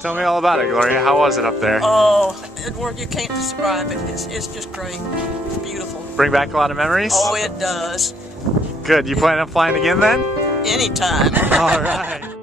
Tell me all about it, Gloria. How was it up there? Oh, Edward, you can't describe it. It's just great. It's beautiful. Bring back a lot of memories? Oh, it does. Good. You plan on flying again then? Anytime. All right.